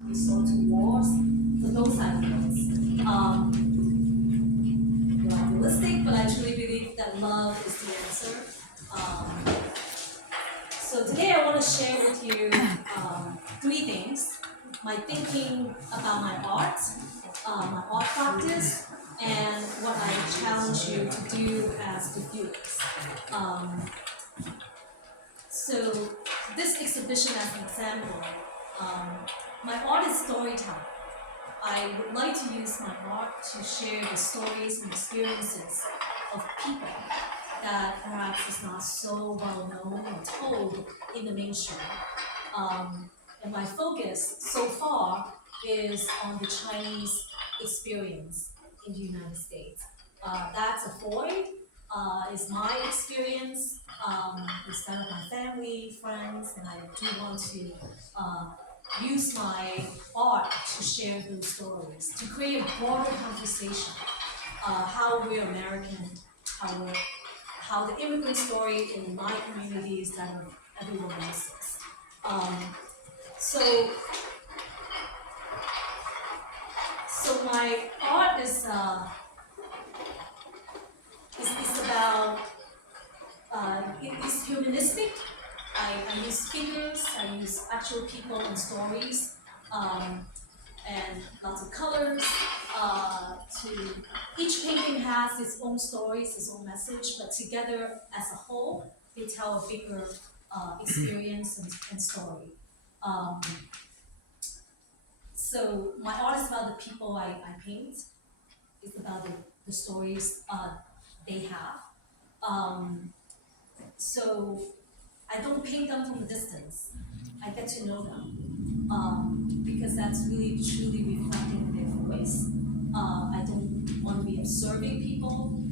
resort to wars, for those ideals. They're idealistic, but I truly believe that love is the answer. Um, so today I want to share with you three things: my thinking about my art practice, and what I challenge you to do as the viewers. Um, so this exhibition, as an example, um, my art is storytelling. I would like to use my art to share the stories and experiences of people that perhaps is not so well known or told in the mainstream. And my focus so far is on the Chinese experience in the United States. That's a void, is my experience, is that of my family, friends, and I do want to uh, use my art to share those stories, to create a broader conversation, how we're American, how the immigrant story in my community is that of everyone else's. Um, so, so my art is about it's humanistic. I use figures, I use actual people and stories, um, and lots of colors. To each painting has its own stories, its own message, but together as a whole, they tell a bigger experience and story. Um, so my art is about the people I paint. It's about the stories they have. Um, so I don't paint them from a distance. I get to know them, because that's really truly reflecting their voice. I don't want to be observing people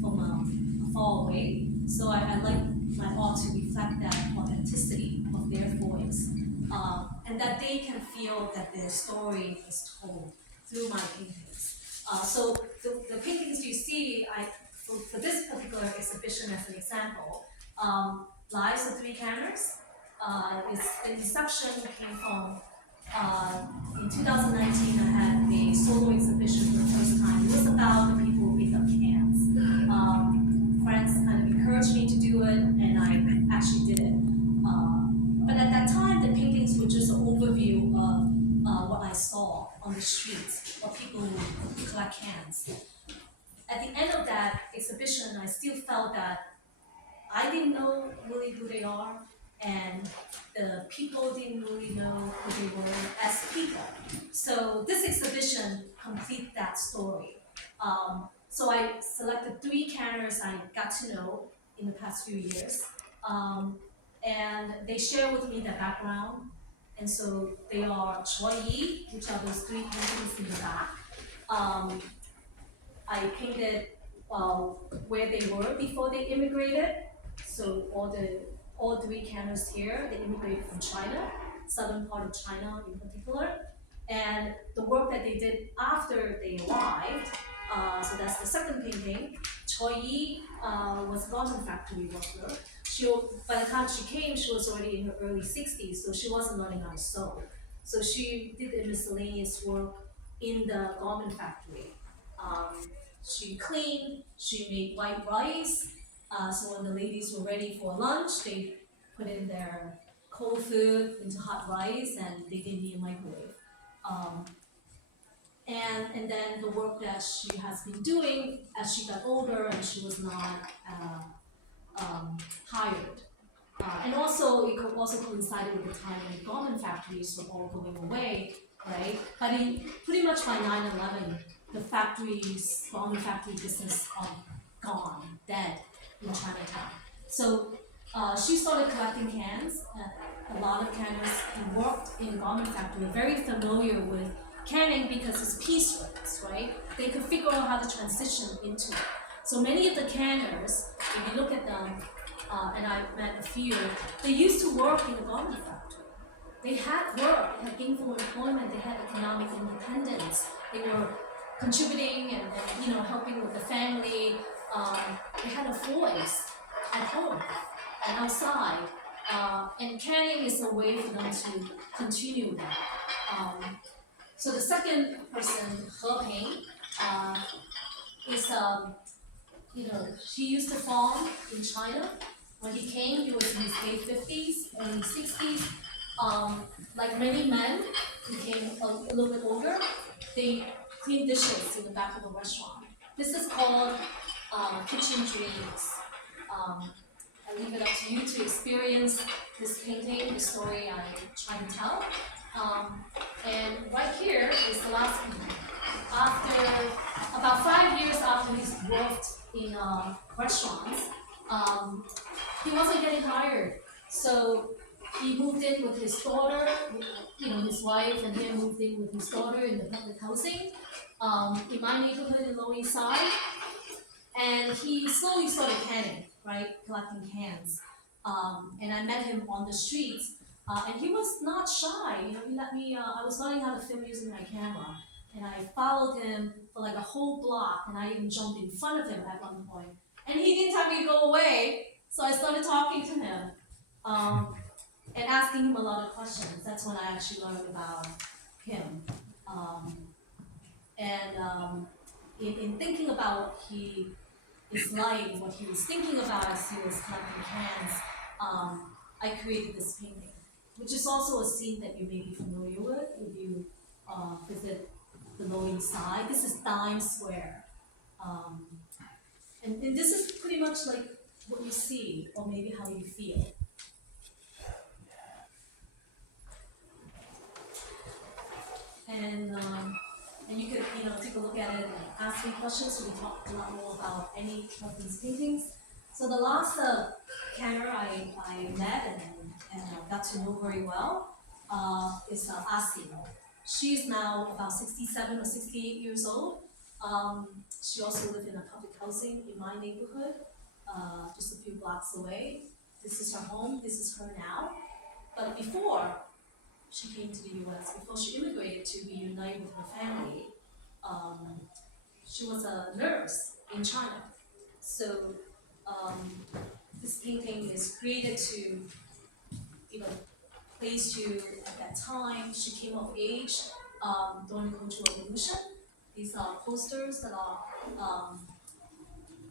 from far away. So I like my art to reflect that authenticity of their voice, and that they can feel that their story is told through my paintings. So the paintings you see, for this particular exhibition as an example, Lives of Three Canners. The inception came from in 2019. I had a solo exhibition for the first time. It was about the people who pick up cans. Friends kind of encouraged me to do it, and I actually did it. But at that time, the paintings were just an overview of what I saw on the streets of people who collect cans. At the end of that exhibition, I still felt that I didn't know really who they are, and the people didn't really know who they were as people. So this exhibition completes that story. So I selected three characters I got to know in the past few years, um, and they share with me their background. And so they are Choi Yi, which are those three paintings in the back. Um, I painted where they were before they immigrated. So all three canvas here, they immigrated from China, southern part of China in particular, and the work that they did after they arrived. So that's the second painting. Choi Yi was a garment factory worker. By the time she came, she was already in her early 60s, so she wasn't learning how to sew. So she did the miscellaneous work in the garment factory. Um, she cleaned, she made white rice. So when the ladies were ready for lunch, they put in their cold food into hot rice, and they didn't need a microwave. Um, and then the work that she has been doing as she got older and she was not hired. And also, it also coincided with the time when the garment factories were all going away, right? But pretty much by 9/11, the garment factory business gone, dead in Chinatown. So she started collecting cans. A lot of canners who worked in the garment factory were very familiar with canning because it's piecework, right? They could figure out how to transition into it. So many of the canners, if you look at them, and I met a few, they used to work in the garment factory. They had work, they had gainful employment, they had economic independence. They were contributing and helping with the family. They had a voice at home and outside. And canning is a way for them to continue that. So the second person, He Ping, is she used to farm in China. When he came, he was in his late 50s, early 60s. Like many men who came a little bit older, they clean dishes in the back of a restaurant. This is called kitchen dreams. Um, I leave it up to you to experience this painting, the story I try to tell. Um, and right here is the last painting. After about 5 years after he's worked in restaurants, um, he wasn't getting hired. So he moved in with his daughter, his wife and him moved in with his daughter in the public housing in my neighborhood in Lower East Side. And he slowly started canning, right, collecting cans. And I met him on the streets, and he was not shy. He let me. I was learning how to film using my camera, and I followed him for like a whole block, and I even jumped in front of him at one point. And he didn't tell me to go away, so I started talking to him and asking him a lot of questions. That's when I actually learned about him. Um, and in thinking about what he is like, what he was thinking about as he was collecting cans, I created this painting, which is also a scene that you may be familiar with if you visit the Lower East Side. This is Times Square. Um, and this is pretty much like what you see, or maybe how you feel. And you could take a look at it and ask me questions. So we talk a lot more about any of these paintings. So the last canner I met and got to know very well is Asi. She's now about 67 or 68 years old. She also lived in a public housing in my neighborhood, just a few blocks away. This is her home. This is her now. But before she came to the U.S., before she immigrated to reunite with her family, um, she was a nurse in China. So um, this painting is created to, place you at that time. She came of age during the Cultural Revolution. These are posters that are,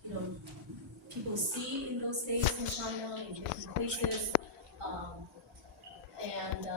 you know, people see in those days in China in different places. Um, and